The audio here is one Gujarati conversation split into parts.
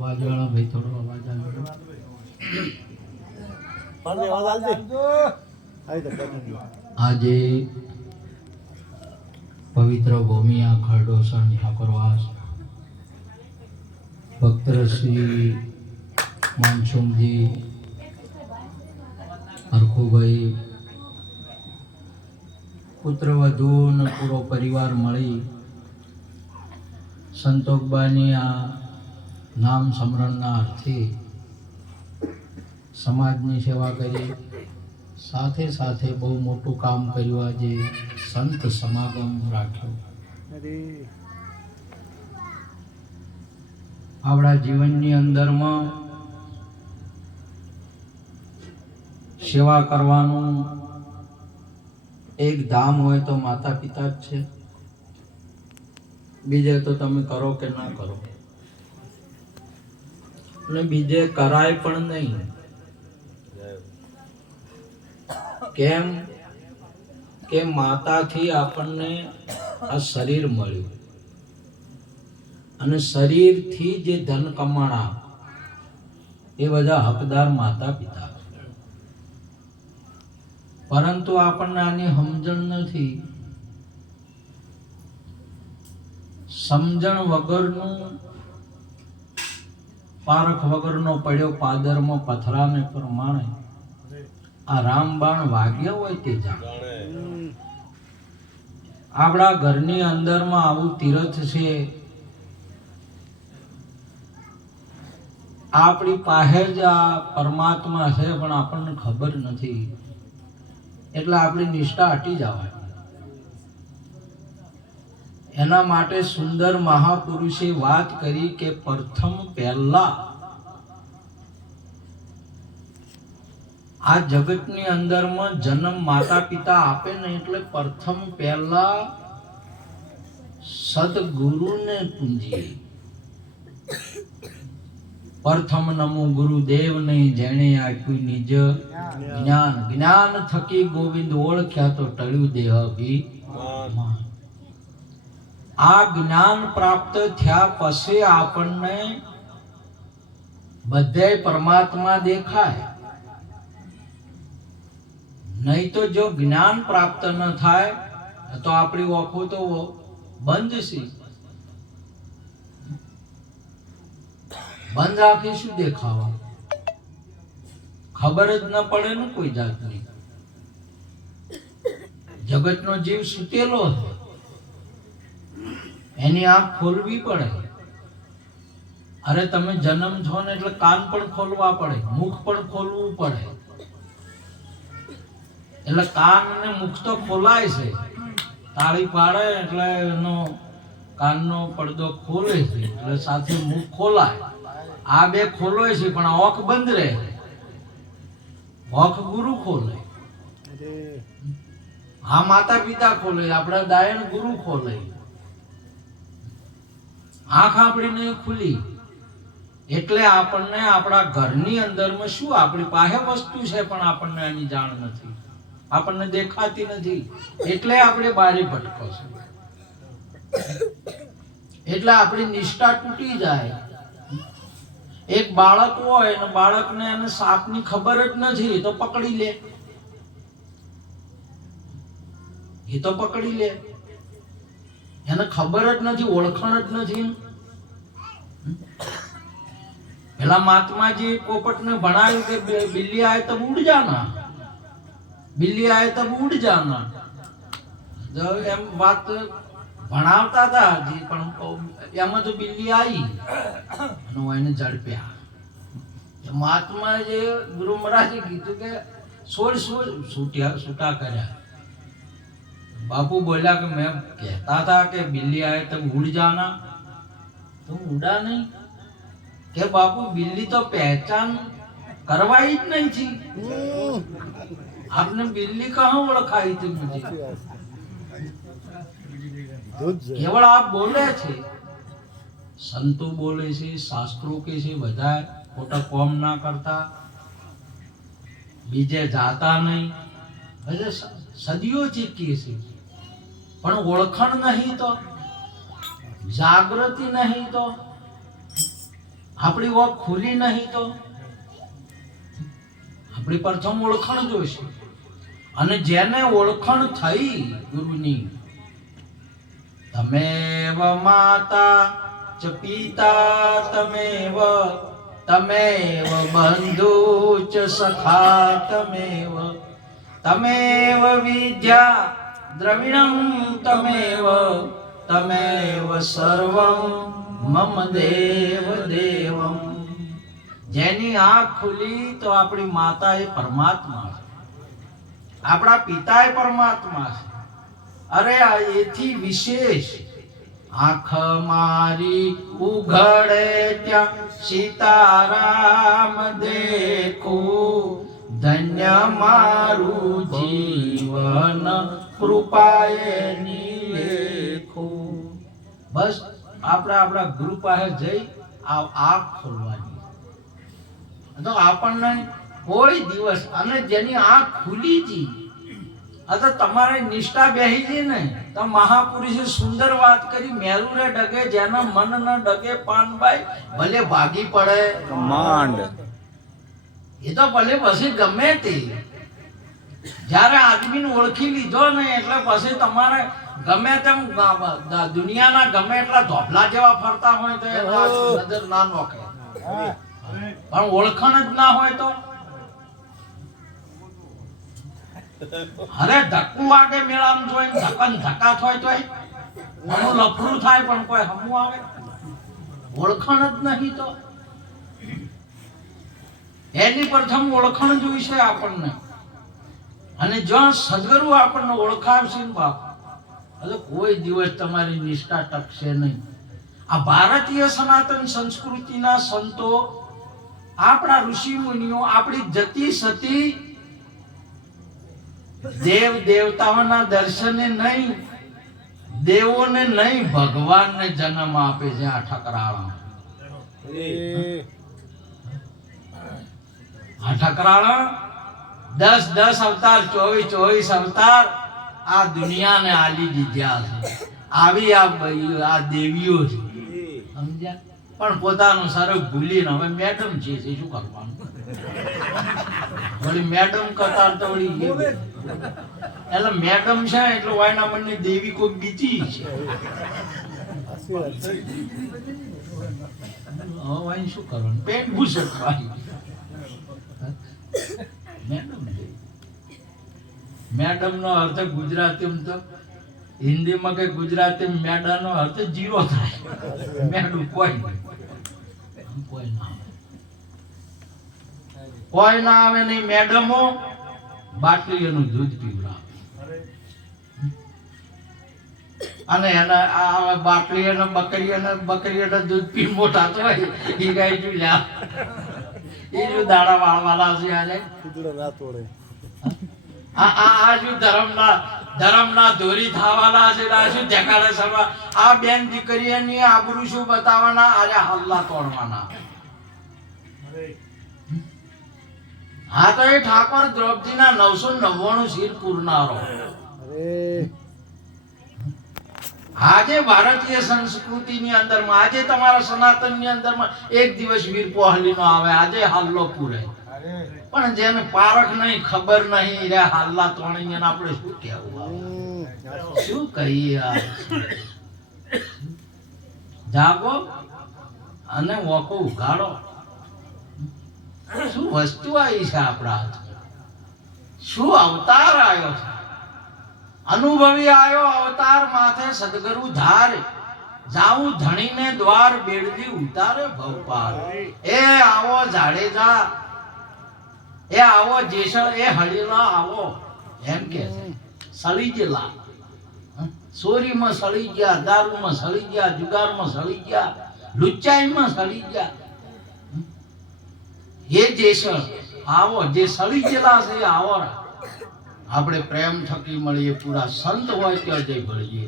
અવાજ વાળો ભાઈ થોડો અવાજ આજે પવિત્ર ભૂમિ આ ખરડોસણ ઠાકોરવાસ ભક્ત શ્રી માનસુમજી હરખુભાઈ પુત્રવધુ અને પૂરો પરિવાર મળી સંતોકબાની આ નામ સ્મરણના અર્થે સમાજની સેવા કરી, સાથે સાથે બહુ મોટું કામ કર્યું. આજે સંત સમાગમ રાખ્યો. આપણા જીવનની અંદરમાં સેવા કરવાનું એક ધામ હોય તો માતા પિતા જ છે. બીજે તો તમે કરો કે ના કરો, અને બીજે કરાય પણ નહીં. કેમ કે માતાથી આપણને આ શરીર મળ્યું, અને શરીરથી જે ધન કમાણા એ બધા હકદાર માતા પિતા. પરંતુ આપણને આની સમજણ નથી. સમજણ વગરનું, પારખ વગરનો પડ્યો પાદરમાં પથરાને પ્રમાણે આ રામબાણ વાગ્યા હોય તે જાણે. આપણા ઘરની અંદરમાં આવું તીર્થ છે. આપણી પાસે જ આ પરમાત્મા છે, પણ આપણને ખબર નથી. એટલે આપણી નિષ્ઠા હટી જવાય. એના માટે સુંદર મહાપુરુષે વાત કરી કે પ્રથમ પહેલા આ જગતની અંદરમાં જન્મ માતા પિતા આપે ને, એટલે પ્રથમ પહેલા સદગુરુને પૂંજીએ. પ્રથમ નમો ગુરુદેવને જેણે આપ્યું નિજ જ્ઞાન. જ્ઞાન થકી ગોવિંદ ઓળખ્યા તો ટળ્યું દેહ અભિમાન. આ જ્ઞાન પ્રાપ્ત થયા પછી આપણને બધે પરમાત્મા દેખાય. નહીં તો જો જ્ઞાન પ્રાપ્ત ન થાય તો આપણી ઓખો તો બંધ છે. બંધ આંખે શું દેખાવા? ખબર જ ન પડે ને કોઈ જાતની. જગતનો જીવ સૂતેલો છે, એની આંખ ખોલવી પડે. અરે તમે જન્મ છો ને એટલે કાન પણ ખોલવા પડે, મુખ પણ ખોલવું પડે. એટલે કાન અને મુખ તો ખોલાય છે. તાળી પાડે એટલે એનો કાનનો પડદો ખોલે છે, એટલે સાથે મુખ ખોલાય. આ બે ખોલાય છે, પણ ઓખ બંધ રહે. ઓખ ગુરુ ખોલે, આ માતા પિતા ખોલે, આપણા દાયણ ગુરુ ખોલે. આંખ આપણી નહીં ખુલી એટલે આપણને આપણા ઘરની અંદરમાં શું આપણી પાસે વસ્તુ છે, પણ આપણને એની જાણ નથી, આપણને દેખાતી નથી. એટલે આપણે બારે ભટકો છે. એટલે આપણી નિષ્ઠા તૂટી જાય. એક બાળક હોય અને બાળકને એને સાપની ખબર જ નથી, તો પકડી લે. એ તો પકડી લે, એને ખબર જ નથી, ઓળખાણ જ નથી. પેલા મહાત્માજી પોપટને ભણાવ્યું કે બિલ્લી આए तब उड़ जाना, બિલ્લી આए तब उड़ जाना. એમ વાત ભણાવતા હતા હજી, પણ એમાં તો બિલ્લી આવી અને એને ઝડપ્યા. મહાત્મા જે ગુરુ મહારાજે કીધું કે છોડ છૂટા કર્યા. बापू बोला कि मैं कहता था कि बिल्ली आए तब उड़ जाना, तुम उड़ा नहीं. કે बापू बिल्ली तो पहचान करवाई જ नहीं थी, आपने बिल्ली कहाँ ओळखाई थी मुझे. केवल आप बोले છે, સંતો બોલે છે, શાસ્ત્રો કે છે, બધા ખોટા કોમ ના કરતા, બીજે જાતા નહીં. હજે સદીઓથી કહે છે, પણ ઓળખાણ નહીં તો, જાગૃતિ નહીં તો આપણી ઓખ ખુલી નહીં તો આપણી પ્રથમ ઓળખાણ જોઈશે. અને જેને ઓળખાણ થઈ ગુરુની, તમેવ માતા ચ પિતા તમેવ તમેવ બંધુ ચ સખા તમેવ તમેવ વિદ્યા દ્રવિણમ તમેવ તમેવ સર્વમ મમ દેવ દેવમ. જેની આંખ ખુલી તો આપણી માતા એ પરમાત્મા છે, આપણા પિતા એ પરમાત્મા છે. અરે એથી વિશેષ આંખ મારી ઉઘડે ત્યાં સીતારામ દેખું, ધન્ય મારું જીવન કૃપાએ નિલેખું. બસ આપણા ગુરુ પાસે જઈ આંખ ખોલવાની. તો આપણને કોઈ દિવસ, અને જેની આંખ ખુલી જી, તો તમારે નિષ્ઠા બેહી ગઈ ને, તો મહાપુરુષે સુંદર વાત કરી, મેરુ રે ડગે જેના મન ન ડગે પાનભાઈ, ભલે ભાગી પડે માંડ. એ તો ભલે પછી ગમે તે, જ્યારે આદમીને ઓળખી લીધો ને એટલે પછી તમારે ગમે તેમ દુનિયાના ગમે એટલા ધોપલા જેવા ફરતા હોય તો નજર ના નોખે, પણ ઓળખાણ જ ના હોય તો. અરે ધક્કું વાગે મેળામાં જોઈને ધક્કન ધક્કા થાય તોય આનું લફડું થાય, પણ કોઈ હમું આવે? ઓળખાણ જ નહીં તો. એની પ્રથમ ઓળખાણ જોઈશે આપણને. અને જો સદગુરુ આપણને ઓળખાવશે ને બાપ, એટલે કોઈ દિવસ તમારી નિષ્ઠા ટકશે નહીં. આ ભારતીય સનાતન સંસ્કૃતિના સંતો, આપણા ઋષિ મુનિઓ, આપણી જતી સતી દેવ દેવતાઓના દર્શને નહીં, દેવોને નહીં, ભગવાનને જન્મ આપે છે આ ઠકરાળા. આ ઠકરાળા 10 અવતાર, 24 અવતાર આ દુનિયાને આલી દીધા છે. આવી આ દેવીઓ છે, સમજ્યા? પણ પોતાનું સરસ ભૂલીને હવે મેડમ છે, શું કરવાનું? વળી મેડમ કતાર તો વળી એટલે મેડમ છે એટલે વાયના મનની દેવી કોઈ બીજી છે. વાય શું કરવાનું? પેટ ભૂષણ વાય મેડમ નો અર્થ ગુજરાતીમાં તો, હિન્દીમાં કે ગુજરાતી મેડા નો અર્થ 0 થાય. મેડું કોઈ ના આવે નહીં. મેડમો બાટલીનું દૂધ પીવડાવે, અને એના આ બાટલી અને બકરી દૂધ પી મોટા તો હોય એ ગાય જો લ્યા એ જો દાડા વાળવાલા છે. આજે આ શું ધર્મના દોરી થાવાના છે, આ શું દેખાડે સવા, આ બેન દીકરીઓની આબરૂ શું બતાવવાના, આજે હલ્લા તોડવાના. હા તો એ ઠાકોર દ્રૌપદીના 999 શિર પૂરનારો. આજે ભારતીય સંસ્કૃતિની અંદરમાં, આજે તમારા સનાતનની અંદરમાં એક દિવસ વીર પોહલીનો આવે, આજે હલ્લો પૂરે. પણ જેને પારખ નહીં, ખબર નહીં, રે હાલ્લા તોણી, એને આપણે શું કહેવું? શું કહીએ? જાગો અને વોકો ઉઘાડો. શું વસ્તુ આવી છે આપણા હાથમાં? શું અવતાર આવ્યો છે? અનુભવી આવ્યો અવતાર માથે સદગુરુ ધાર, જાઉં ધણીને દ્વાર બેડદી ઉતારે ભવપાર. એ આવો જાડેજા, એ આવો જેસળ, એ હળીલા આવો, એમ કે સળી ગયેલા. ચોરીમાં સળી ગયા, દારૂમાં સળી ગયા, જુગારમાં સળી ગયા, લુચ્ચાઈમાં સળી ગયા. એ જેસળ આવો, જે સળી ગયેલા છે એ આવો. આપણે પ્રેમ થકી મળીએ, પૂરા સંત હોય ત્યાં જઈ મળીએ.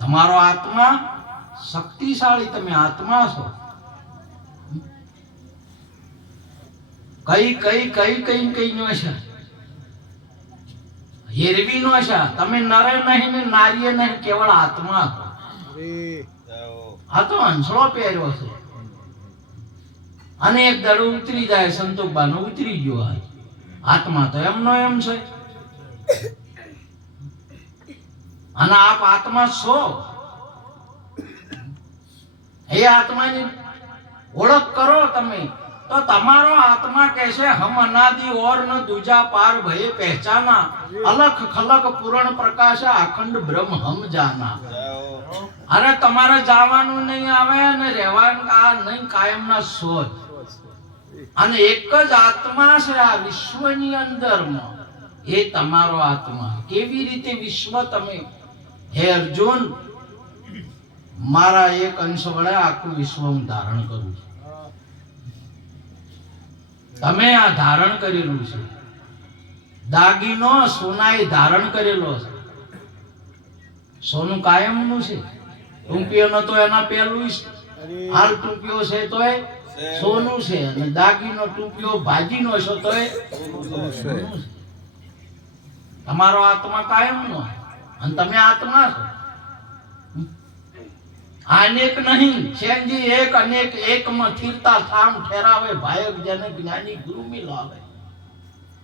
તમારો આત્મા શક્તિશાળી, તમે આત્મા છો. કઈ નો છે, હેરવી નો છે. તમે નરે નહીં ને નારીએ નહીં, કેવળ આત્મા છો. આ તો હંસળો પહેર્યો છે અને એક દાડો ઉતરી જાય, સંતોષબાનો ઉતરી ગયો. આત્મા તો એમનો એમ છે. અને આપ આત્મા છો. એ આત્માની ઓળખ કરો તમે તો તમારો આત્મા કહેશે હમ અનાદિ ઓર ન દૂજા પાર ભય પહેચાના, અલખ ખલક પૂરણ પ્રકાશ અખંડ બ્રહ્મ હમ જાના. અરે તમારે જવાનું નહીં આવે અને રહેવાનું આ નહીં, કાયમના શોધ. અને એક જ આત્મા છે આ વિશ્વની અંદરમાં, એ તમારો આત્મા. કેવી રીતે વિશ્વ તમે, હે અર્જુન, મારા એક અંશ વડે આખું વિશ્વ હું ધારણ કરું છું. તમે આ ધારણ કરેલું છે. દાગીનો સોનાએ ધારણ કરેલો છે. સોનું કાયમનું છે. ટૂંકીઓનો તો એના પહેલું હાલ ટૂંકીઓ છે તો એ સોનું છે, અને દાગીનો ટૂંકીઓ ભાજીનો છે તો એ તમારો આત્મા કાયમનો, અને તમે આત્મા છો. અનેક નહીં શેનજી, એક અનેક એકમાં થીરતા થામ ઠેરાવે, ભાયક જેને જ્ઞાની ગુરુ મિલાવે.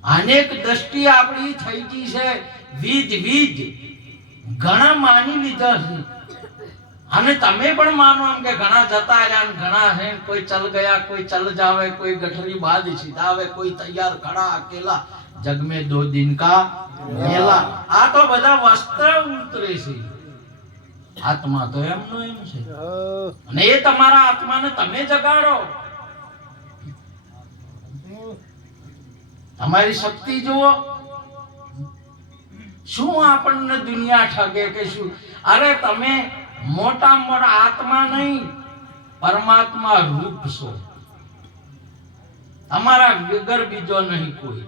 અનેક દ્રષ્ટિ આપણી થઈ ગઈ છે, વિધ ઘણા માની લીધા છે. અને તમે પણ માનો એમ કે ઘણા જતા રહ્યા, ઘણા છે, કોઈ ચલ ગયા, કોઈ ચલ જાવે, કોઈ ગઠરી બાદ સીધાવે, કોઈ તૈયાર ખડા અકેલા, જગ में 2 दिन का मेला. આ તો બધા વસ્ત્ર ઉતરે છે. આત્મા તો એમનો એમ છે. અને એ તમારા આત્માને તમે જગાડો. તમારી શક્તિ જુઓ. શું આપણને દુનિયા ઠગે કે શું? અરે તમે મોટા મોટા આત્મા નહીં, પરમાત્મા રૂપ છો. તમારા વગર બીજો નહીં કોઈ.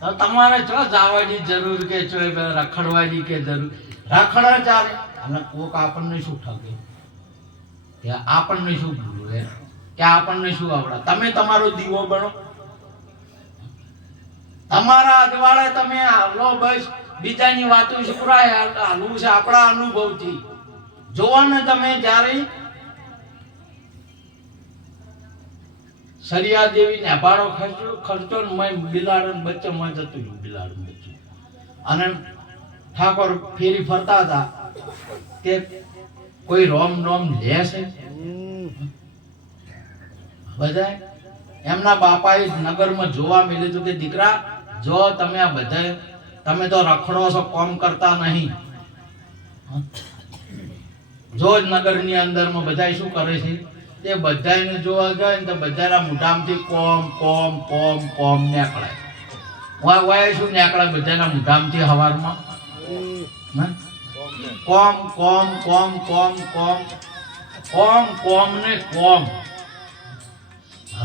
તો તમારે જો જવાની જરૂર કે જો રખડવાની કે જરૂર, રખડા ચાલે. અને કોક આપણને શું ઠગે, કે આપણને શું ભૂલે, કે આપણને શું આવડે. તમે તમારો દીવો બનો. તમારા અજવાળે તમે હાલો, બસ બીજાની વાતો શુરાય હાલવું છે આપણા અનુભવથી. જોવો ને તમે જ્યારે સરિયા દેવી ને ભાડો ખર્ચો ને બિલાડન બચ્ચો માં જતું રહ્યું, બિલાડન બચ્ચું. અને ઠાકોર ફેરી ફરતા હતા કે કોઈ રોમ લે છે. બધા એમના બાપાએ નગરમાં જોવા મળ્યું કે દીકરા જો તમે આ બધા તમે તો રખડો છો, કોમ કરતા નહીં. જો નગરની અંદરમાં બધા શું કરે છે, તે બધાને જોવા જાય ને તો બધાના મોઢામાંથી કોમ કોમ કોમ કોમ નીકળે. વાય શું નીકળે બધાના મોઢામાંથી હવારમાં? કોમ કોમ કોમ કોમ કોમ કોમ કોમ ને કોમ.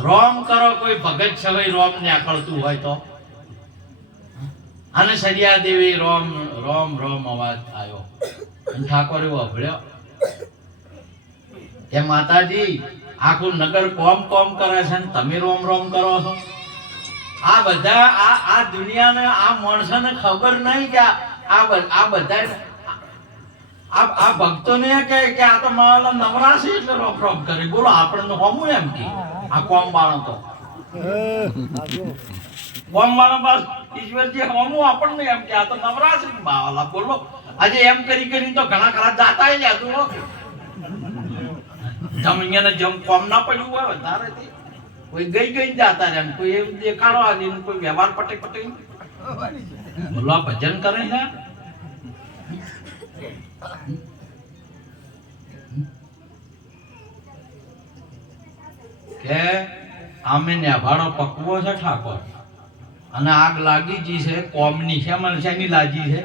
રોમ કરો, કોઈ ભગત છવાઈ રોમ નીકળતું હોય તો. અને સરિયા દેવી રોમ રોમ રોમ અવાજ આવ્યો. ઠાકોરે વાભળ્યો કે માતાજી આખું નગર કોમ કોમ કરે છે ને તમે રોમ રોમ કરો છો. આ બધા આ દુનિયાને આ માણસોને ખબર નહીં કે આ બધા આ ભક્તોને કે આ તો મારા નવરા છે એટલે રોમ રોમ કરે. બોલો આપણને હોમું એમ કે આ કોમ બાળો તો કોમ વાળા બસ ઈશ્વરજી હોમું આપણને એમ કે આ તો નવરા છે બાવાલા. બોલો આજે એમ કરી તો ઘણા ખરા જાતા લ્યા તું જમીને જમ કોમ ના પડ્યું હોય વધારે કોઈ ગઈ જાતા રહ્યા, કોઈ એમ દેખાડો આજે, કોઈ વ્યવહાર પટે બોલો ભજન કરે છે. કે આમે નેભાડો પકવો છે ઠાકોર, અને આગ લાગી જી છે કોમની. શેની લાજી છે?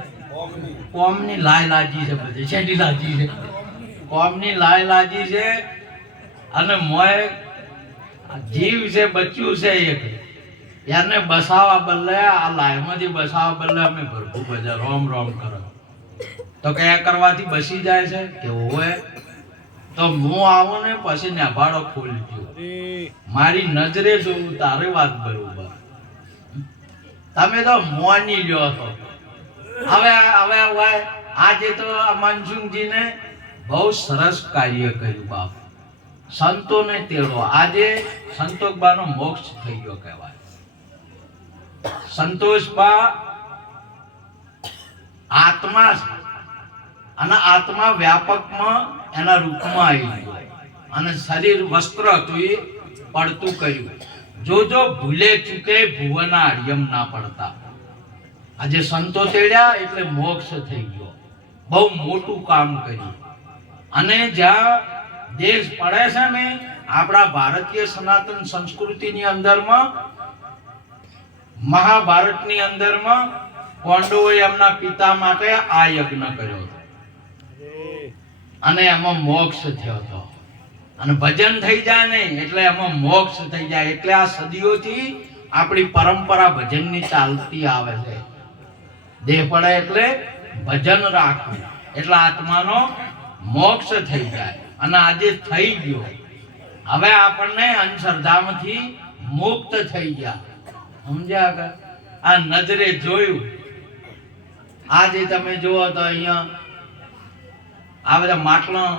કોમની લાય લાજી છે. બધી શેની લાજી છે? કોમની લાય લાજી છે. અને મોય જીવ છે, બચ્યું છે એક, એને બસાવા બદલે આ લાયમાંથી બસાવા બદલે અમે ભરપૂર બધા રોમ રોમ કરો. તો કયા કરવાથી બસી જાય છે કે હોય તો હું આવું ને પછી નેભાડો ખોલજો. મારી નજરે જોઉં તારી વાત બરોબર. તમે તો મોની લ્યો છો. હવે આજે તો મનસુખજીને બહુ સરસ કાર્ય કર્યું બાપ. સંતોને તેડો. આજે સંતોષબાનો મોક્ષ થઈ ગયો કહેવાય. સંતોષબા આત્મા છે અને આત્મા વ્યાપકમાં એના રૂપમાં આવી ગયો અને શરીર વસ્ત્ર હતું એ પડતું કર્યું. જો ભૂલે ચૂકે ભુવના અડિયમ ના પડતા. આજે સંતો તેડ્યા એટલે મોક્ષ થઈ ગયો. બહુ મોટું કામ કર્યું. અને જ્યાં દેશ પડે છે ને આપણા ભારતીય સનાતન સંસ્કૃતિની અંદરમાં, મહાભારતની અંદરમાં પાંડવોએ એમના પિતા માટે આ યજ્ઞ કર્યો હતો અને એમાં મોક્ષ થયો હતો. અને ભજન થઈ જાય ને એટલે એમાં મોક્ષ થઈ જાય. એટલે આ સદીઓથી આપણી પરંપરા ભજનની ચાલતી આવે છે. દેહ પડે એટલે ભજન રાખવું એટલે આત્માનો મોક્ષ થઈ જાય. અને આજે થઈ ગયો. હવે આપણને અંધશ્રદ્ધામાંથી મુક્ત થઈ ગયા. સમજ્યા કે આ નજરે જોયું. આજે તમે જુઓ તો અહીંયા આ બધા માટલા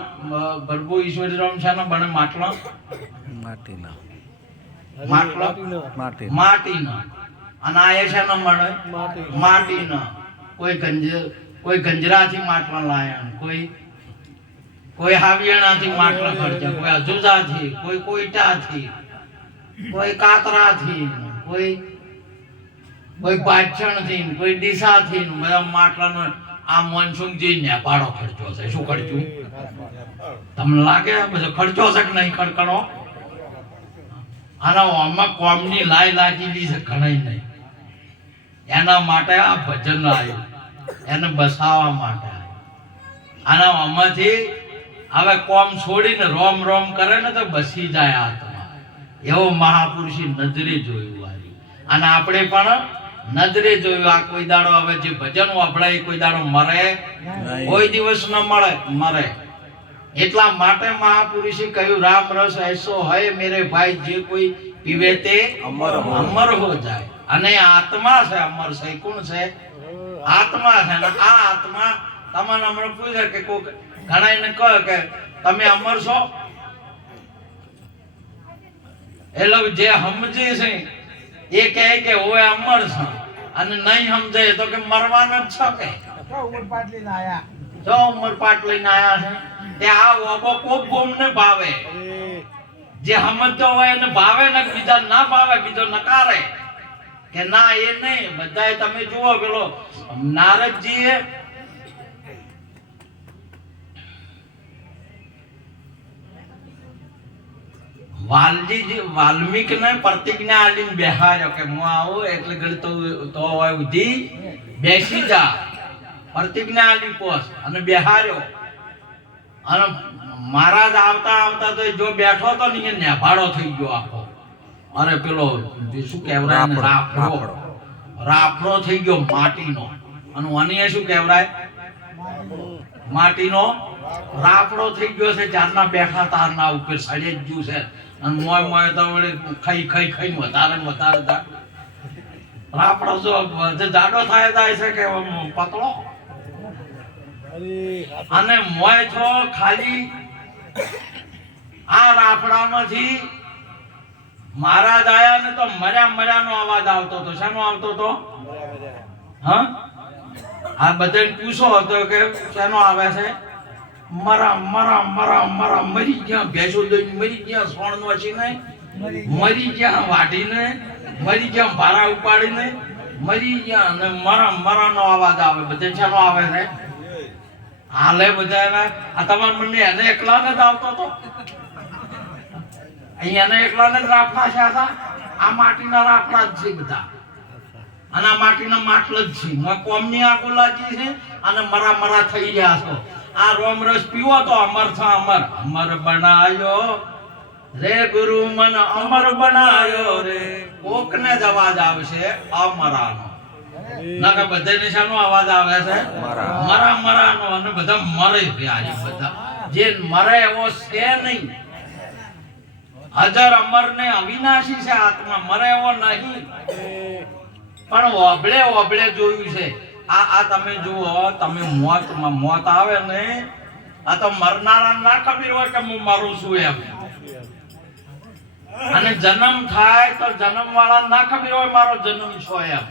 ગરબો ઈશ્વરીરામ છે ને બને માટલા માટીના અને આ છે ને મળે માટીના. કોઈ ગંજરાથી માટલા લાયા, કોઈ હાવિયાણાથી માટલા ખર્ચા, કોઈ અજુજાથી, કોઈ કોઈટાથી, કોઈ કાતરાથી, કોઈ પાછણથી, કોઈ ડીસાથી. બધા માટલાનો આ મનસુખજી નેપાળો ખર્ચો છે. શું ખર્ચું તમને લાગે? બધો ખર્ચો છે કે નહીં ખડકણો? આના આમાં કોમની લાઈ લાગેલી છે ઘણી નહીં. એના માટે આ ભજન આવ્યું, એને બસાવવા માટે. આના આમાંથી હવે કોમ છોડીને રોમ રોમ કરે ને તો બસી જાય આત્મા. એવો મહાપુરુષી નજરે જોયું આવ્યું. અને આપણે પણ નજરે જોયું. આ કોઈ દાડો હવે જે ભજન વપરાય કોઈ દાડો મરે કોઈ દિવસ ન મરે. એટલા માટે મહાપુરુષે કહ્યું રામ રસ એસો હૈ મેરે ભાઈ જે કોઈ પીવે તે અમર હો જાય. અને આત્મા છે અમર છે. કોણ છે? આત્મા છે. ને આ આત્મા તમને હમણાં પૂછે કે કોઈ ઘણા એને કહે કે તમે અમર છો, એટલે જે સમજે છે એ કહે કે ઓય અમર છે. અને નહીં સમજે તો કે મરવાનો જ છે. કે ઉમર પાટ લઈને આયા છે તે આ ઓબો કોક ગોમને ભાવે. જે સમજતો હોય એને ભાવે ને બીજા ના ભાવે, બીજો નકારે કે ના એ નહીં. બધાએ તમે જુઓ પેલો નારદજીએ વાલ્મીકી ને પ્રતિજ્ઞા આલીને બેહાર્યો કે હું આવું એટલે ઘડી તો ઉધી બેસી જા. પ્રતિજ્ઞા આલી પોસ અને બેહાર્યો. અને મહારાજ આવતા આવતા તો જો બેઠો તો ને નેભાડો થઈ ગયો આખો. અરે પેલો શું કહેવાય રાફડો થઈ ગયો માટીનો. અને અન્ય શું કહેવાય માટીનો રાફડો થઈ ગયો છે. જારના બેઠા તારના ઉપર સડે જ ગયું છે. અને મોય તો વળી ખાઈ વધારે રાફડો જો જાડો થાય છે કે પતળો. અને મોય છો ખાલી આ રાફડામાંથી મહારાજ આયા ને તો મર્યાનો અવાજ આવતો હતો. શાનો આવતો હતો? હા, આ બધાને પૂછો હતો કે શાનો આવે છે? મરા મરી ગયા. ભેંસો દઈને મરી ગયા. સોણ નો ને મરી ગયા. વાઢીને મરી ગયા. ભારા ઉપાડીને મરી ગયા. અને મરાનો અવાજ આવે. બધે શાનો આવે છે? હાલે બધા આ તમારા મને એને એકલાને જ આવતો હતો. અહીંયા એકલાને જ રાફડા છે. આ માટીના રાફડા જ છે બધા. અને આ માટીના માટલ જ છે. કોમની આગળ લાગી છે અને મરા થઈ રહ્યા છો. આ રોમ રસ પીવો તો અમર છે. અમર બનાયો રે ગુરુ મન અમર બનાયો રે. કોકને જ અવાજ આવશે અમરાનો. ના કે બધાને શાનો અવાજ આવે છે? મરાનો. અને બધા મરે પ્યારી. બધા જે મરે એવો છે નહીં. અજર અમર ને અવિનાશી છે આત્મા. મરે એવો નહીં. પણ ઓબળે જોયું છે. આ તમે જુઓ, તમે મોત આવે ને આ તો મરનારા ના ખબર હોય કે હું મરું છું એમ. અને જન્મ થાય તો જન્મ વાળા ના ખબર હોય મારો જન્મ છો એમ.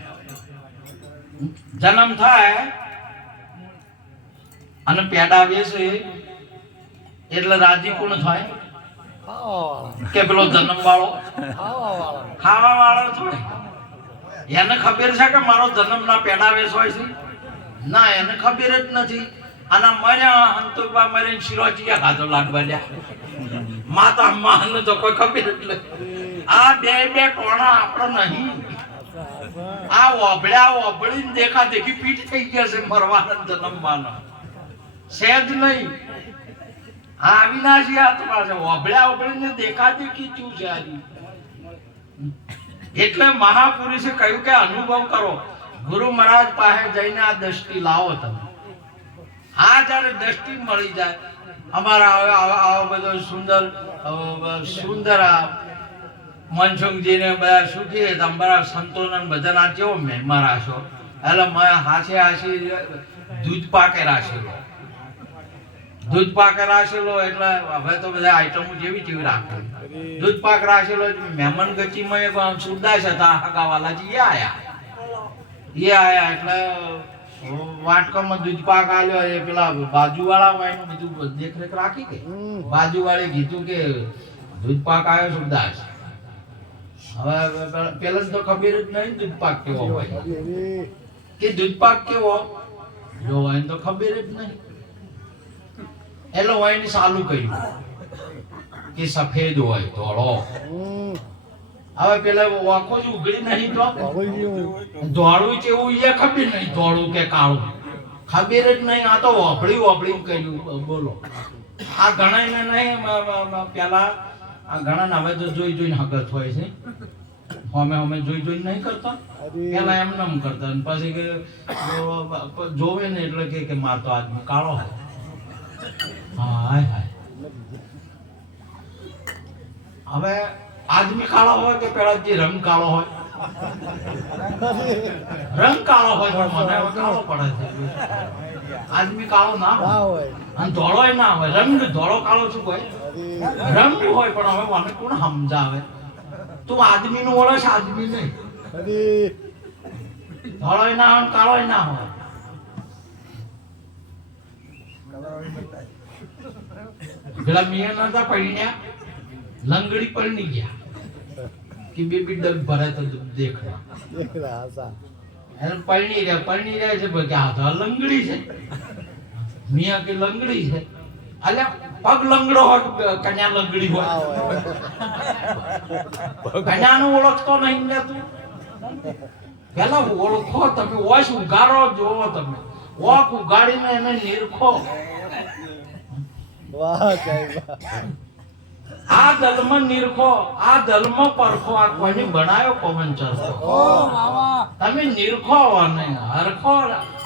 જન્મ થાય અને પેડા વેસે એટલે રાજી કોણ થાય કે પેલો જન્મ વાળો ખાવા વાળો થાય. એને ખબર છે કે મારો જન્મ ના પેડા વેસ હોય છે? ના, એને ખબર જ નથી. અને મર્યા હંતુબા મરીને શિરોચિયા ખાધો લાડવાલ્યા માતા માને તો કોઈ ખબર જ નથી. આ બે ટોણા આપણો નહીં. આ ઓબળીને દેખા દેખી પીઠ થઈ ગયા છે મરવાના જન્મવાના. સહેજ નહીં. આ અવિનાશી આત્મા છે. ઓબળીને દેખા દેખી શું છે આજે? એટલે મહાપુરુષે કહ્યું કે અનુભવ કરો. ગુરુ મહારાજ પાસે જઈને આ દ્રષ્ટિ લાવો તમે. આ જયારે દ્રષ્ટિ મળી જાય અમારા આવો બધો સુંદર મનસુખજી ને બધા સુખી અમારા સંતોને બધા ના કેવો મહેમા રાશો. એટલે હાથે હાથી દૂધ પાકે રાખેલો. દૂધ પાક રાખેલો એટલે હવે તો બધા આઈટમો જેવી રાખે. દૂધ પાક રાખેલો મહેમાન ગતિમાં સુરદાસ હતા હગાવાલાજી એ આયા એટલે વાટકામાં દૂધ પાક આલ્યો. એ પેલા બાજુવાળા હોય એનું બધું દેખરેખ રાખી કે બાજુવાળે કીધું કે દૂધ પાક આવ્યો સુરદાસ. હવે પેલા તો ખબર જ નહીં દૂધ પાક કેવો હોય કે દૂધ પાક કેવો જો હોય તો ખબર જ નહીં. એટલે વાઈને ચાલુ કર્યું કે સફેદ હોય ધોળો. હવે પેલા વાંખો જ ઉઘડી નહીં તો ધોળું કેવું એ ખબર નહીં ધોળું કે કાળું ખબર જ નહીં. આ તો વાપડી કર્યું. બોલો આ ઘણા ને નહીં પેલા આ ઘણા હવે તો જોઈને હગત હોય છે. અમે જોઈને નહીં કરતા. પેલા એમ નમ કરતા પછી કે જોવે ને એટલે કે માર તો આદમી કાળો હોય. હવે આદમી કાળો હોય કે પેલા જે રંગ કાળો હોય? રંગ કાળો હોય તો મને કાળો પડે છે. આદમી કાળો ના હોય અને ધોળો ના હોય. રંગ ધોળો કાળો શું હોય? રંગ હોય પણ હવે મને કોણ સમજાવે? તું આદમી નું ઓળખ આદમી નહીં. ધોળો ના હોય કાળો ના હોય. પેલા મિયા નતા પડ્યા લંગડી પરણી ગયા કે બેબી ડગ ભરે તો દેખડા એને પરણી રહ્યા છે કે આ તો લંગડી છે. મિયા કે લંગડી છે. અલ્યા પગ લંગડો હોય કન્યા લંગડી હોય. કન્યાનું ઓળખતો નહીં ને તું. પેલા ઓળખો તમે. ઓશ ઉગાડો જોવો તમે. ઓખ ઉગાડીને એને નિરખો. આ દલમ નિરખો. આ દલમ પરખો. આ કોઈને બનાવ્યો પવન ચરખો. તમે નિરખો અને હરખો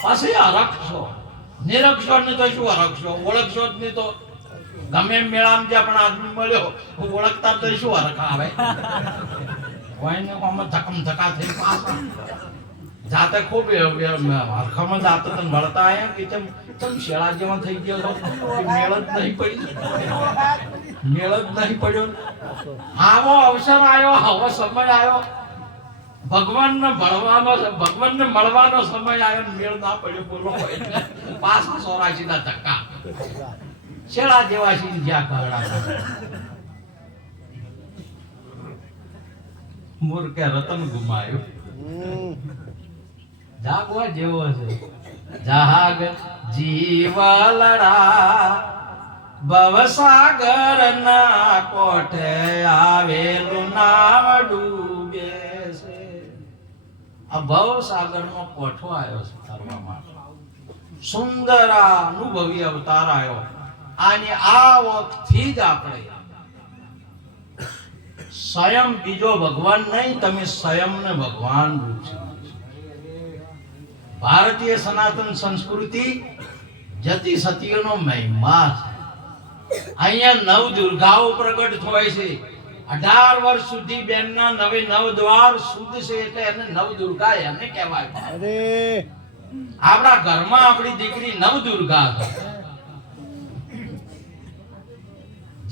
પછી હરખશો. નિરખશો ને તો શું હરખશો? ઓળખશો જ નહીં તો ગમે મેળામાં જે પણ આદમી મળ્યો ઓળખતા તો શું હરખ આવે? કોઈને ધકમ ધકા થઈ પાછા જાતે ખૂબ હરખામાં જાતે તને મળતા આયા કે ચમ શેળા જેવા થઈ ગયો છો. મેળ જ નહીં પડ્યો. આવો અવસર આવ્યો, આવો સમય આવ્યો. ભગવાનને મળવાનો સમય આવ્યો. મેળ ના પડ્યો. બોલો પાછા 84 ના ધક્કા શેળા જેવા છે જ્યાં ઘરડા મૂર્ખે રતન ગુમાયું. જાગવા જેવો છે. જાગ જીવલડા ભવસાગર ના કોઠે આવેલું નાવ ડૂબે છે. આ ભવસાગર નો કોઠો આવ્યો છે તરવા માટે. સુંદર અનુભવી અવતાર આવ્યો. આની આ વખતથી જ આપણે સ્વયં બીજો ભગવાન નહીં, તમે સ્વયં ને ભગવાન રૂપ છે. ભારતીય સનાતન સંસ્કૃતિ જતી સતીનો મહિમા છે. અહીંયા 9 દુર્ગાઓ પ્રગટ થાય છે. 18 વર્ષ સુધી બેનના 9 દ્વાર શુદ્ધ છે એટલે એને 9 દુર્ગા એને કહેવાય. આપણા ઘરમાં આપણી દીકરી 9 દુર્ગા છે.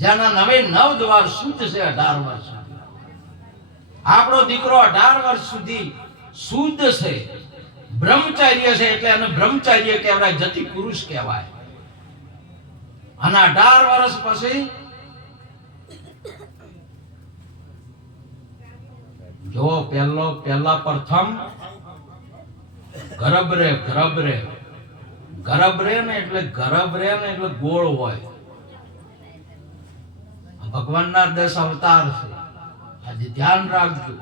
જેના 9 દ્વાર શુદ્ધ છે 18 વર્ષ. આપણો દીકરો 18 વર્ષ સુધી શુદ્ધ છે, બ્રહ્મચાર્ય છે, એટલે એને બ્રહ્મચાર્ય કહેવાય, જતિ પુરુષ કહેવાય. અને 18 વર્ષ પછી જો પહેલા પ્રથમ ગર્ભ રે ને એટલે ગોળ હોય. ભગવાનના 10 અવતાર છે, આજે ધ્યાન રાખજો.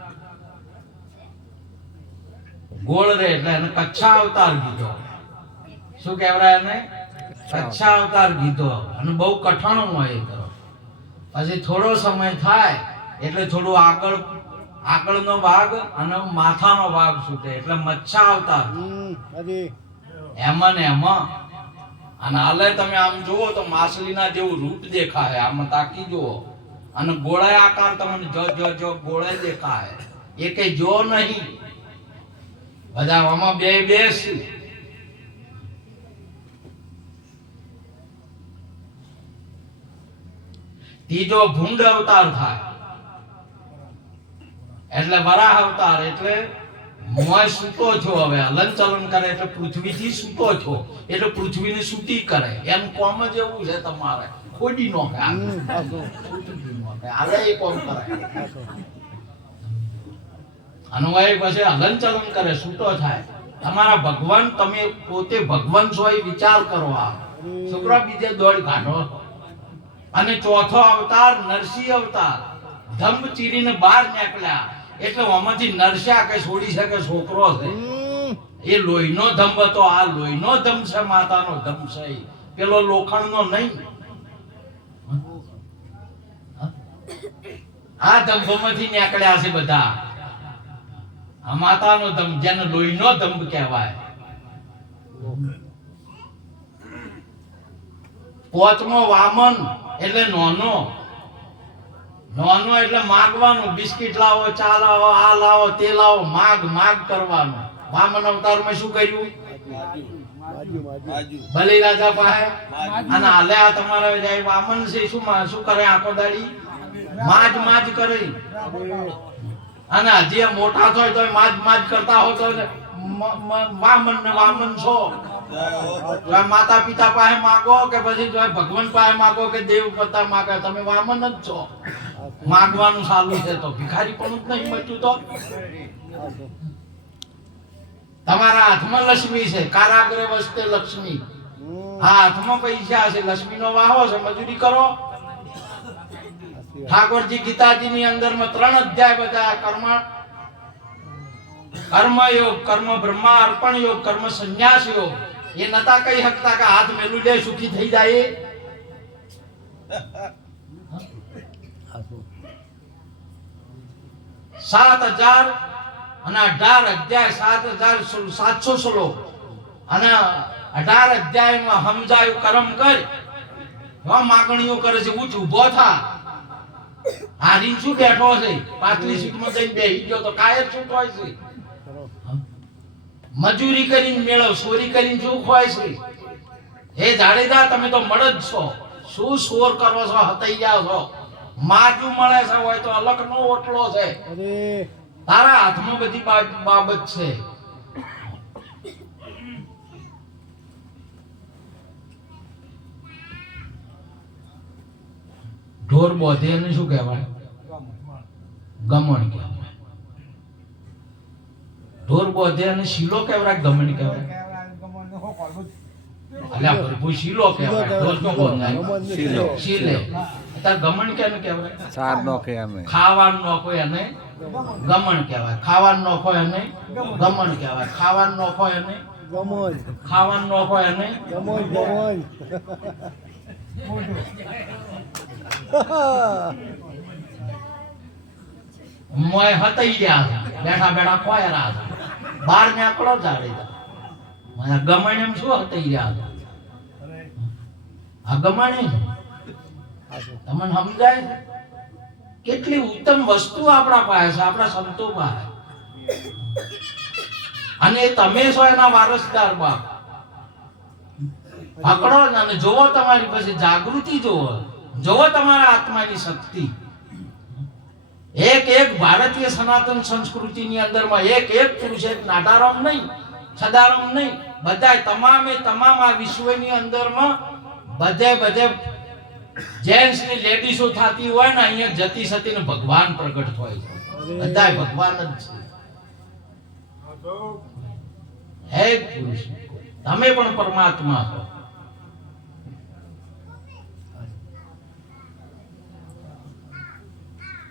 ગોળ રે એટલે એને કચ્છા અવતાર કીધો. શું કહેવાય એને? કચ્છા અવતાર કીધો. અને બહુ કઠણ હોય. પછી થોડો સમય થાય એટલે થોડું આગળનો ભાગ અને માથાનો ભાગ છૂટે એટલે મચ્છા અવતાર. એમાં અને હાલે તમે આમ જુઓ તો માછલીના જેવું રૂપ દેખાય. આમ તાકી જુઓ અને ગોળાય આકાર તમને જો ગોળાય દેખાય. એકે જો નહીં, બધા આમાં બેસ. ત્રીજો ભૂંડ અવતાર થાય એટલે વરાહ અવતાર, એટલે મોય સૂતો છો. હવે હલન ચલન કરે એટલે પૃથ્વીથી સૂતો છો, એટલે પૃથ્વીને સૂતી કરે. એમ કોમ જ એવું છે તમારે. ખોડી નો કે આલે એ કોમ કરે. અનવય પછી હલન ચલન કરે, સૂતો થાય. તમારા ભગવાન, તમે પોતે ભગવાન છો એ વિચાર કરો. આ છોકરા બીજે દોડ કાઢો. અને ચોથો અવતાર નરસિંહ અવતાર. ધંભ ચીરીને બહાર નીકળ્યા એટલે આમાંથી નરસ્યા કે છોડી શકે છોકરો છે. એ લોહીનો ધંભ હતો. આ લોહીનો ધંભ છે, માતાનો ધંભ છે, પેલો લોખંડનો નહીં. આ ધંભમાંથી નીકળ્યા છે બધા. આ માતાનો ધંભ, જેને લોહીનો ધંભ કહેવાય. પાંચમો વામન એટલે નાનો એટલે માગવાનું. બિસ્કિટ લાવો, ચા લાવો, આ લાવો, તે લાવો, માગ કરવાનું. વામન અવતારમાં શું કર્યું? બલિ રાજા પાસે. અને હાલે આ તમારા જાય વામન છે, શું કરે? આખો દાડી માજ કરે. અને હજી મોટા થાય તો માજ કરતા હો તો વામન છો. માતા પિતા પાસે માગો કે પછી ભગવાન પાસે માગો કે દેવ પતા માગે, તમે વામન જ છો. માગવાનું ચાલુ છે તો ભિખારી પણ જ નહીં બચ્યું. તો તમારા હાથમાં લક્ષ્મી છે. કારાગ્રે વસ્તે લક્ષ્મી. હાથમાં પૈસા છે, લક્ષ્મીનો વાહો છે, મજૂરી કરો. ઠાકોરજી ગીતાજીની અંદરમાં 3 અધ્યાય બતાવ્યા. કર્મ યોગ, કર્મ બ્રહ્મા અર્પણ યોગ, કર્મ સંન્યાસ યોગ. એ નતા કહી શકતા કે હાથ મેલું દે સુખી થઈ જાય. 7000 અને 18 અધ્યાય, 7700 શ્લોક અને 18 અધ્યાયમાં સમજાયું કર્મ કર. માગણીઓ કરે છે. ઊભો થા. હારીને શું બેઠો છે? પાછલી સીટમાં જઈને બેસી ગયો તો કાયર શું હોય છે? મજૂરી કરીને મેળવ, ચોરી કરીને શું ખોય છે? હે જાડેજા, તમે તો મળદ છો. શું સોર કરો છો? હતાઈ જાવ છો. માજુ મળે છે હોય તો અલગ નો ઓટલો છે. તારા હાથમાં બધી બાબત છે. ઢોર બોધે એને શું કહેવાય? ગમણ કહેવાય. ઢોર બોધે અને શીલો કહેવાય, ગમણ કહેવાય. અલ્યા પ્રભુ શીલો કહેવાય, ઢોર તો બોધાય શીલે. તાર ગમણ કેને કહેવાય? ચાર નો કે અમે ખાવાનું નોખો એને ગમણ કહેવાય. ખાવાનું નોખો એને ગમણ કહેવાય. ખાવાનું નોખો એને ગમણ. ખાવાનું નોખો એને ગમણ. મોય હતઈ ગયા બેઠા ખોયરા બાર નીકળો જાડેજા. મને ગમણ એમ શું હતઈ ગયા? આ ગમણ તમને સમજાય? કેટલી ઉત્તમ વસ્તુ આપણા પાસે છે, આપણા સંતો પાસે. અને તમે છો એના વારસદાર બાપ. પકડો અને જોવો, તમારી પાસે જાગૃતિ જોવો. જોવો તમારા આત્માની શક્તિ. એક ભારતીય સનાતન સંસ્કૃતિની અંદરમાં એક પુરુષ, એક નાટારામ નહીં, સદારામ નહીં, બધા તમામ આ વિશ્વની અંદરમાં બધે જેન્ટ્સ ની લેડીઝો થતી હોય ને, અહીંયા જતી સતી ને ભગવાન પ્રગટ થાય છે. બધા ભગવાન જ છે. હે પુરુષ, તમે પણ પરમાત્મા છો.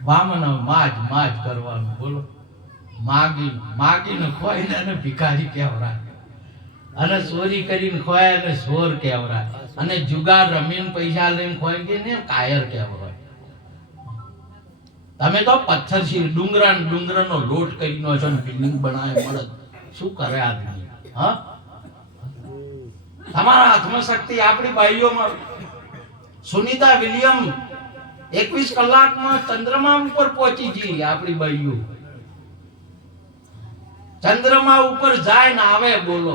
વામન માજ કરવાનું. બોલો, માગીને ખોઈને અને ભિખારી કહેવરાય, અને ચોરી કરીને ખોય અને ચોર કહેવરાય, અને જુગાર રમીને પૈસા લઈને ખોય કે ને કાયર કહેવરાય. તમે તો પથ્થર ડુંગરનો લોટ કરીને છો ને બિલ્ડિંગ બનાવે મળે. શું કરે આદમી? હા, તમારા આત્મશક્તિ આપણી બાઈઓમાં. સુનિતા વિલિયમ 21 કલાકમાં ચંદ્રમા ઉપર પહોંચી ગઈ. આપણી બાઈઓ ચંદ્રમા ઉપર જાય ને આવે. બોલો,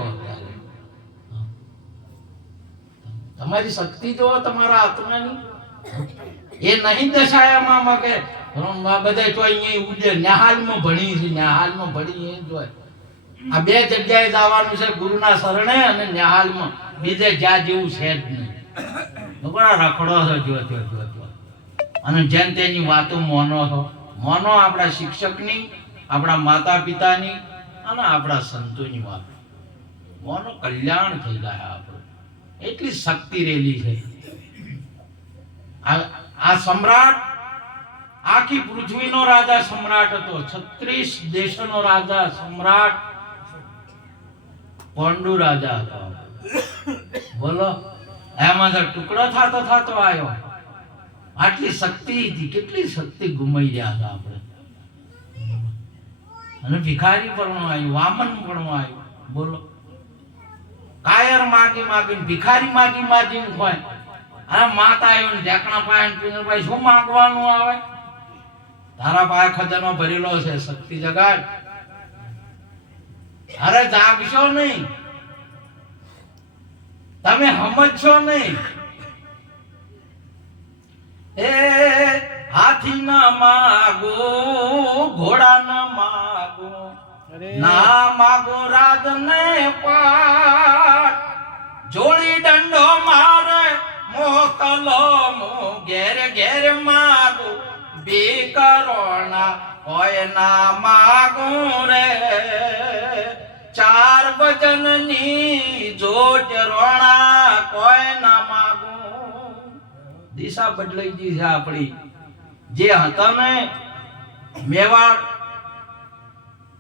તમારી શક્તિ જો તમારા આત્માની. એ નહીં દશાયામાં કે બધા તો અહીંયા ઉડે. ન્યાહાલમાં ભણી છે, ન્યાહાલમાં ભણી એ જોય. આ બે જગ્યાએ જવાનું છે, ગુરુના શરણે અને ન્યાહાલમાં. બીજે જ્યાં જેવું છે જ નહીં. રખડો છો જો અને જેમ તેની વાતો મોનો છો. મોનો આપણા શિક્ષકની, આપણા માતા પિતાની અને આપણા સંતોની વાત. મોનો કલ્યાણ થઈ જાય આપણું. એટલી શક્તિ રેલી છે. આ સમ્રાટ આખી પૃથ્વીનો રાજા સમ્રાટ હતો. 36 દેશોનો રાજા સમ્રાટ પાંડુ રાજા હતો. બોલો, એમાં ટુકડો થતો આવ્યો. આટલી શક્તિ હતી. કેટલી શક્તિ ગુમાઈ ગયા હતા આપણે. અને ભિખારી પણ આવ્યું, વામન પણ આવ્યું. બોલો, કાયર માગીને ભિખારી માગીને હોય. અને માતા આવ્યો ને ઢેકણા પાય ભાઈ શું માગવાનું આવે? તારા પાસે ખજાનો ભરેલો છે, શક્તિ જગાડ. અરે જાગશો નહીં, તમે સમજશો નહીં. એ હાથી ના માગો, ઘોડા ના માગો, ના માગો રાજ ને પાટ. જોડી દંડો મારે મોકલો મો, ઘેર માગો બેકરોણા. કોઈ ના માગો રે 4 ભજનની જોટ રોણા. કોઈ ના માગો. દિશા બદલાઈ ગઈ છે આપણી. જે હતા ને મેવાડ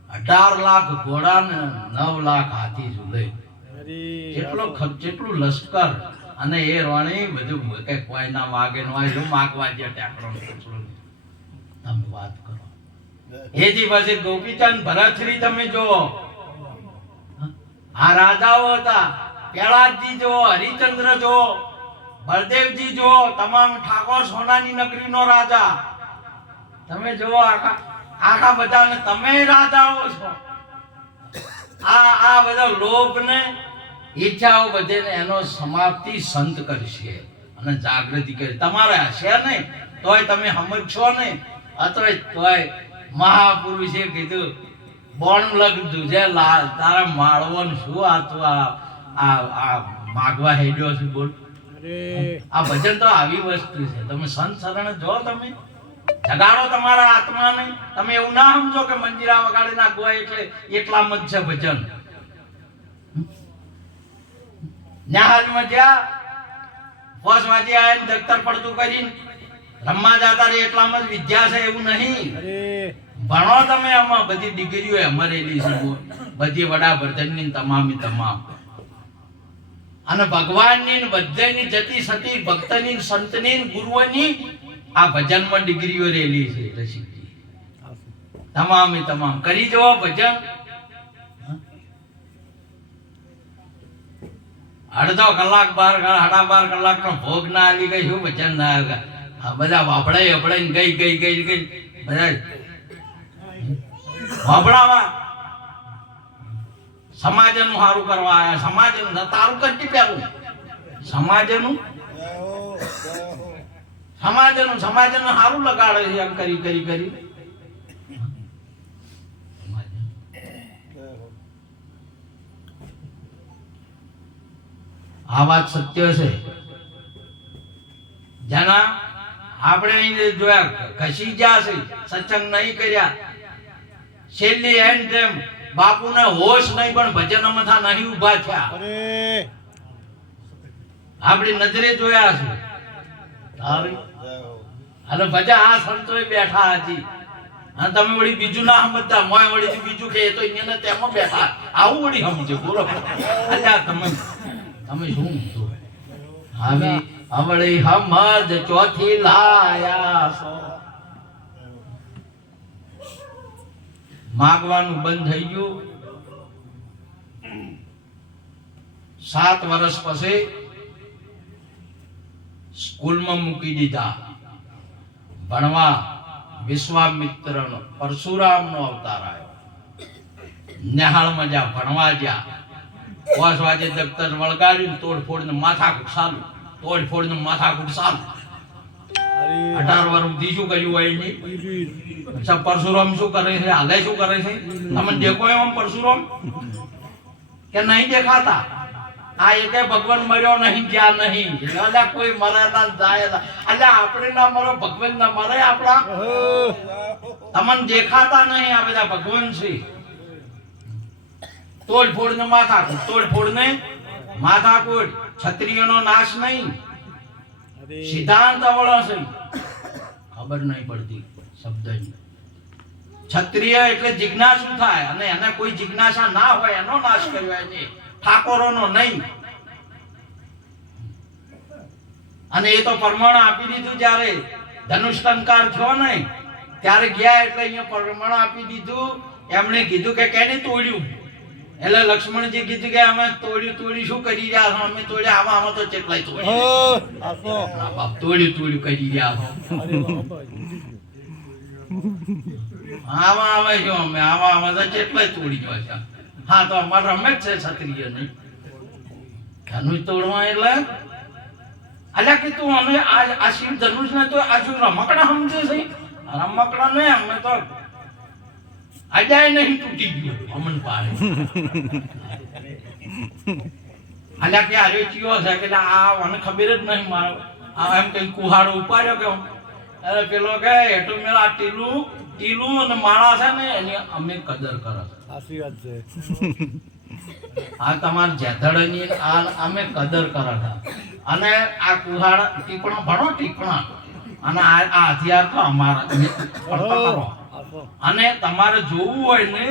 18 લાખ ઘોડા ને 9 લાખ હાથી ઝૂલે. જેટલું લશ્કર. અને એ રોણી બધું કઈ કોઈ ના માગે ન હોય. શું માગવા જે ટેકરો તમે વાત કરો. એજી પછી ગોપીચંદ ભરતશ્રી તમે જુઓ. આ રાજાઓ હતા. પ્રહલાદજી જુઓ, હરિચંદ્ર જુઓ, બળદેવજી જુઓ, તમામ ઠાકોર સોનાની નગરીનો રાજા. તમે જુઓ આખા બધાને તમે રાજાઓ છો. આ બધા લોભ ને ઈચ્છાઓ બધે એનો સમાપ્તિ સંત કરશે અને જાગૃતિ કરે. તમારે હશે નહીં તોય તમે સમજશો નહીં. તોય મહાપુરુષે કીધું બોણ લખતું છે તારા માળવો શું આ માગવા હેડ્યો છે. બોલ, આ ભજન તો આવી વસ્તુ છે. તમે સંત શરણ જો, તમે જગાડો તમારા આત્માને. તમે એવું ના સમજો કે મંજીરા વગાડી નાખવા એટલે એટલામાં જ છે ભજન. ન્યાહાલમાં જ્યાં 5 વાગે આવીને દફતર પડતું કરીને રમવા જતા રે એટલામાં જ વિદ્યા છે એવું નહીં. ભણો તમે. આમાં બધી ડિગ્રીઓ અમરેલી છે. બધી વડાપ્રધાનની તમામ અને ભગવાનની બધેની જતી સતી ભક્તની સંતની ગુરુઓની આ ભજનમાં ડિગ્રીઓ રેલી છે. એટલે શીખી તમામ કરી જવો ભજન. અડધો કલાક 12 કલાકનો ભોગ ના આલી ગઈ. શું ભજન ના આવ્યા? આ બધા વાપડાઈ ગઈ બધા વાપડાવા. સમાજનું સારું કરવા આયા. સમાજનું તારું કટી પહેરું સમાજનું. સમાજનું સારું લગાડે છે એમ કરી કરી કરી. આ વાત સત્ય છે. જેના આપણે જોયા ઘસી ગયા છે, સત્સંગ નહીં કર્યા, છેલ્લી એન્ડ ટાઈમ બાપુને હોશ નહીં પણ ભજનમાં થા નહીં ઊભા થયા. આપણી નજરે જોયા છે. અને ભજા આ સંતોય બેઠા હતી અને તમે વળી બીજું ના સમજતા, મોય વળી બીજું કે તો એને તેમાં બેઠા, આવું વળી સમજો. બોલો અલ્યા તમે શું આવી અવળી હમદ ચોથી લાયા છો. માગવાનું બંધ થઈ ગયું. 7 વર્ષ પછી સ્કૂલમાં મૂકી દીધા ભણવા. વિશ્વામિત્રનો પરશુરામનો અવતાર આવ્યો. નેહાળમાં જા ભણવા જ્યાં 5 વાગે દફતર વળગાડ્યું, તોડફોડ ને માથાકૂટ ચાલુ, તોડફોડ ને માથાકૂટ ચાલુ. 18 વર્ષ સુધી શું કર્યું હોય નહીં. અચ્છા, પરશુરામ શું કરે છે, હાલે શું કરે છે? તમે દેખો એમ પરશુરામ કે નહીં દેખાતા? આ એકે ભગવાન મર્યો નહીં, જ્યાં નહીં. એટલે કોઈ મરે ના જાય. એટલે આપણે ના મરો, ભગવાન ના મરે આપણા. તમને દેખાતા નહીં, આ બધા ભગવાન છે. તોડફોડ ને માથાકૂટ, તોડફોડ ને માથાકૂટ. ક્ષત્રિયોનો નાશ નહીં, સિદ્ધાંત અવળો છે. ખબર નહીં પડતી શબ્દની. ક્ષત્રિય એટલે જિજ્ઞાસુ થાય, અને એને કોઈ જિજ્ઞાસા ના હોય એનો નાશ કર્યો એને, ઠાકોરોનો નહીં. અને એ તો પરમાણ આપી દીધું. જ્યારે ધનુષ ટંકાર થયો ને ત્યારે ગયા એટલે અહીંયા પરમાણ આપી દીધું. એમણે કીધું કે કેને તોડ્યું? એટલે લક્ષ્મણજી કીધું કે અમે તોડ્યું શું કરી રહ્યા છો? અમે તોડ્યા આમાં તો કેટલાય તોડ્યા. બાપ તોડ્યું કરી રહ્યા છો. આમાં શું અમે આમાં તો કેટલાય તોડી ગયા છે. હા, તો અમારે રમે જ છે ક્ષત્રિય નહીં. ધનુષ તોડવા એટલે અલ્યા કે તું અમે આ શિવ ધનુષ ને તો આજુ રમકડા સમજે છે. રમકડા નહીં, અમે તો અજાય નહીં તૂટી ગયો અમન પાડે. અલ્યા કે આરે ચિયો છે કે આ મને ખબર જ નહીં. મારો આ એમ કઈ કુહાડો ઉપાડ્યો કે અરે પેલો કે એટો મેળા ટીલું અને માળા છે ને એની અમે કદર કરે. સાચી વાત છે. આ તમાર જેધડની આ અમે કદર કરે. અને આ કુહાડ ટીપણા ભણો, ટીપણા અને આ હથિયાર તો અમારા. અને તમારે જોવું હોય ને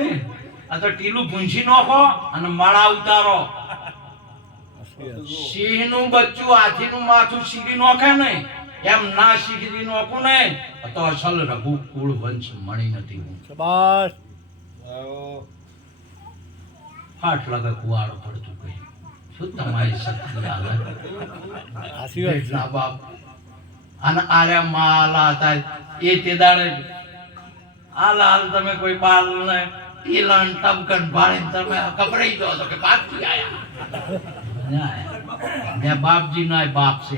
આ તો ટીલું ભૂંસી નાખો અને માળા ઉતારો. સિંહ નું બચ્ચું હાથીનું માથું શીરી નાખે ને એમ ના શીરી નાખું ને તો અસલ રઘુકુળ વંશ મણી નથી. હું હાથ લગે કુવાડો પડતું કહી શું તમારી શક્તિ આવે બાપ. અને આર્યા માલા હતા એ તે દાડે હાલ તમે કોઈ બાલ ને ટીલન ટબકન ભાળીને તમે ગભરાઈ જાઓ છો કે બાપજી આયા. મેં બાપજી ના બાપ છે.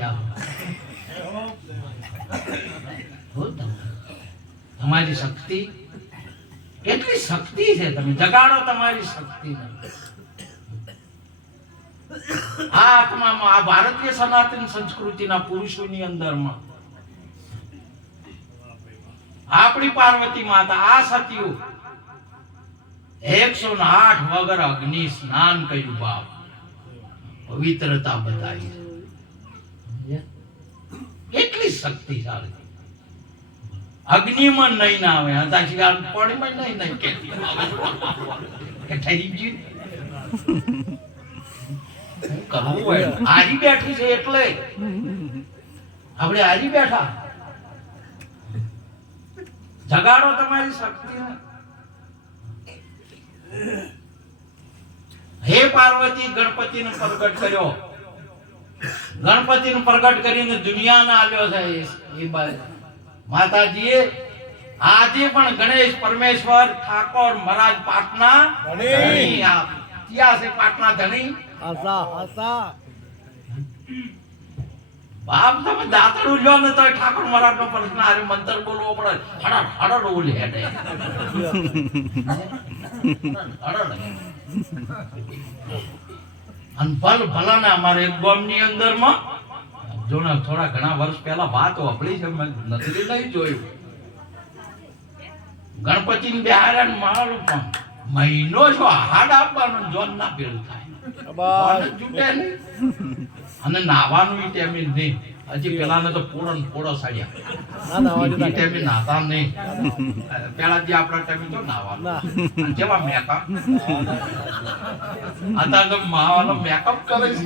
તમારી શક્તિ કેટલી શક્તિ છે, તમે જગાડો તમારી શક્તિ. આ આત્મામાં આ ભારતીય સનાતન સંસ્કૃતિના પુરુષોની અંદરમાં આપણી પાર્વતી માતા આ સતીઓ 108 વગર અગ્નિ સ્નાન કર્યું. બાપ પવિત્રતા બતાવી છે. કેટલી શક્તિશાળી. અગ્નિમાં નહીં ના આવે, પાણીમાં નહીં કે ઠરી ગયું. કરવું હોય હારી બેઠી છે એટલે આપણે હારી બેઠા. જગાડો તમારી શક્તિને. હે પાર્વતી ગણપતિને પ્રગટ કર્યો. ગણપતિને પ્રગટ કરીને દુનિયાને આલ્યો છે. એ માતાજીએ આજે પણ ગણેશ પરમેશ્વર ઠાકોર મહારાજ પાટના ધણી ત્યાં છે. પાટના ધણી બાપ તમે દાંતડું લ્યો ને તો ઠાકોર મહારાજ નો પ્રશ્ન આરે મંત્ર બોલવો પડે. હડા હડા ઓલી હેડે અને ભલા ને અમારે એક ગામની અંદર માં જો ને થોડા ઘણા વર્ષ પહેલા વાત વાપરી છે, મેં નથી નહીં જોયું. ગણપતિ ની બિહાર મારું પણ મહિનો છો હાડ આપવાનો જોન ના ભેળું થાય છૂટે નહીં. અને નાવાનું ટાઈમ નહીં. હજી પેલા ને તો પોળો સાડ્યા ટાઈમે નાતા નહીં. પેલા જે આપણા ટાઈમે તો નાવાનું જેવા મેકઅપ અત્યારે તો માવાનો મેકઅપ કરે છે.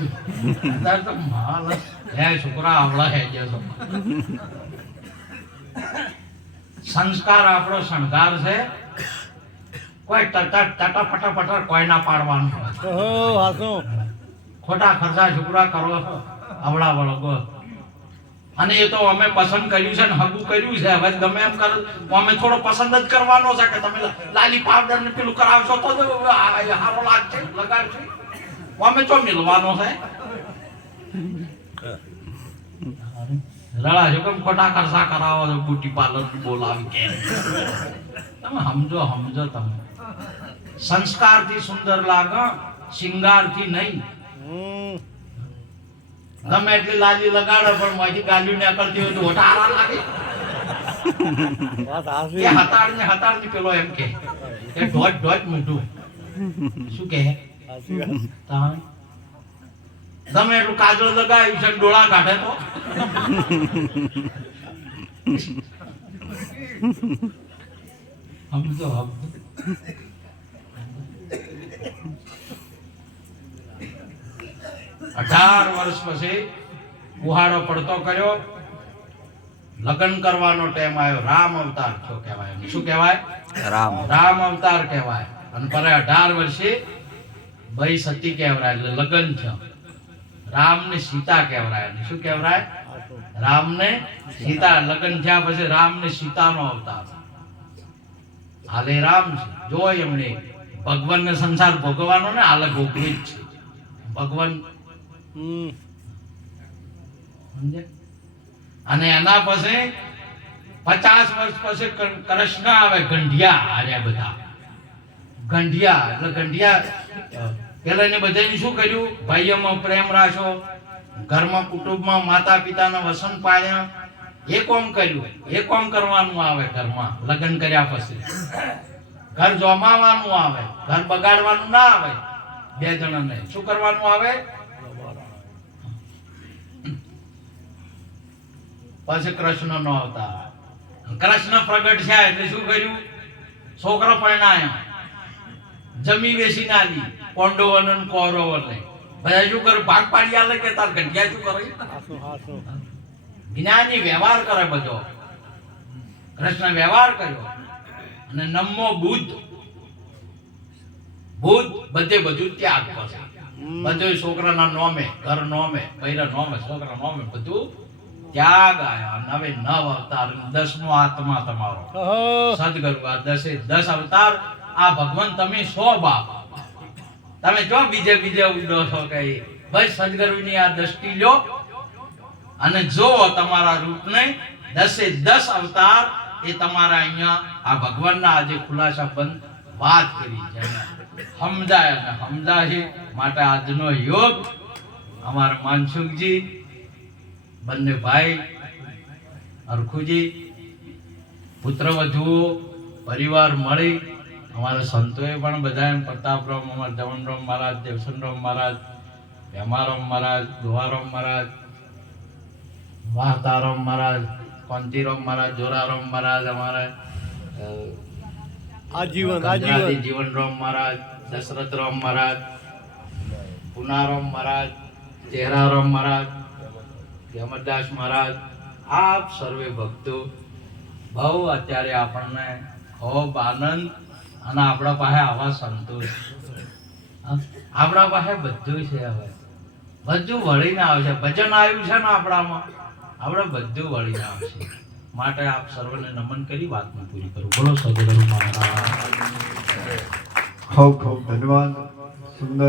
અત્યારે તો માવાના હે છોકરા આવડા હે જે સંસ્કાર આપણો શણગાર છે. કોઈ ટટા ફટાફટ કોઈ ના પાડવાનું. ખોટા ખર્ચા છોકરા કરો આવડા વળગો. અને એ તો અમે પસંદ કર્યું છે ને હગું કર્યું છે. હવે ગમે એમ કરો અમે થોડો પસંદ જ કરવાનો છે કે તમે લાલી પાવડર ને પેલું કરાવશો તો સારો લાગશે લગાડશે. અમે તો મિલવાનો છે. રડા છો કેમ ખોટા ખર્ચા કરાવો છો બ્યુટી પાર્લર બોલાવી કે તમે સમજો તમે. સંસ્કાર થી સુંદર લાગે, શિંગાર થી નહીં. ગમે એટલી લાલી લગાડો પણ મારી ગાલી નીકળતી હોય તો હોટારા લાગે. એ હતાળ ની પેલો એમ કે ઢોટ મોઢું શું કે તમે એટલું કાજળ લગાવ્યું છે ડોળા કાઢે તો સમજો. 18 વર્ષ પછી કુહાડો પડતો કર્યો. લગ્ન કરવાનો ટાઈમ આવ્યો. રામ અવતાર છો કહેવાય. શું કહેવાય? રામ અવતાર કહેવાય. અને પર 18 વર્ષે ભાઈ સતી કહેવાય એટલે લગ્ન છે. રામ ને સીતા કહેવાય. શું કહેવાય? રામ ને સીતા. લગ્ન થયા પછી રામ ને સીતા નો અવતાર. હાલે રામ છે જોય એમણે ભગવાન ને સંસાર ભોગવવાનો ને હાલે ભોગવી જ છે ભગવાન. અને એના પછી 50 વર્ષ પછી કૃષ્ણ આવે. ગંઢિયા આર્યા બધા ગંઢિયા એટલે ગંઢિયા પેલા ને બધાને શું કર્યું? ભાઈઓમાં પ્રેમ રાખ્યો, ઘરમાં કુટુંબમાં માતા પિતાના વસન પાળ્યા. એ કોમ કર્યું. એ કોમ કરવાનું આવે ઘરમાં લગ્ન કર્યા પછી. ઘર જમાવાનું આવે, ઘર બગાડવાનું ના આવે. 2 જણાને શું કરવાનું આવે? પછી કૃષ્ણ નો અવતાર. કૃષ્ણ પ્રગટ થયા એટલે શું કર્યું? છોકરા પરણાયા, જમી વેસી નાલી. પાંડવોને અને કૌરવોને બધા શું કરે? ભાગ પાડી આલે કે તાર ગંઢિયા શું કરે? જ્ઞાની વ્યવહાર કરે બધો. કૃષ્ણ વ્યવહાર કર્યો. અને નમો બુદ્ધ બધે બધું ત્યાગ કરશે. બધું છોકરાના નોમે, ઘર નોમે, બૈરા નોમે, છોકરા નોમે બધું ત્યાગ આવ્યા. નવે 9 અવતાર. 10મો આત્મા તમારો સદગુરુ. આ 10 અવતાર. આ ભગવાન તમે છો બાપ. તમે જો બીજે ઉડો છો કઈ? બસ સદગુરુની આ દ્રષ્ટિ લ્યો અને જો તમારા રૂપને 10 અવતાર. એ તમારા અહીંયા આ ભગવાનના આજે ખુલાસા બંધ વાત કરી છે. સમજાય છે. માટે આજનો યોગ અમારા માનસુખજી બંને ભાઈ અરખુજી પુત્રવધુઓ પરિવાર મળી. અમારા સંતોએ પણ બધા પ્રતાપરામ, અમારા જવનરામ મહારાજ, દેવસનરામ મહારાજ, ભેમારામ મહારાજ, દોહારામ મહારાજ, વાહતારામ મહારાજ, કાંતિરામ મહારાજ, જોરારામ મહારાજ, અમારા જીવનરામ મહારાજ, દશરથરામ મહારાજ, પુનારામ મહારાજ, ચેહરારામ મહારાજ, અમરદાસ મહારાજ, આપ સર્વે ભક્તો બહુ અત્યારે આપણને ખૂબ આનંદ. અને આપણા પાસે આવા સંતોષ, આપણા પાસે બધું છે. હવે બધું વળીને આવશે. ભજન આવ્યું છે ને આપણામાં, આપણે બધું વળીને આવશે. માટે આપ સર્વને નમન કરી વાતને પૂરી કરું. બોલો સદગુરુ મહારાજ. ખૂબ ખૂબ ધન્યવાદ. સુંદર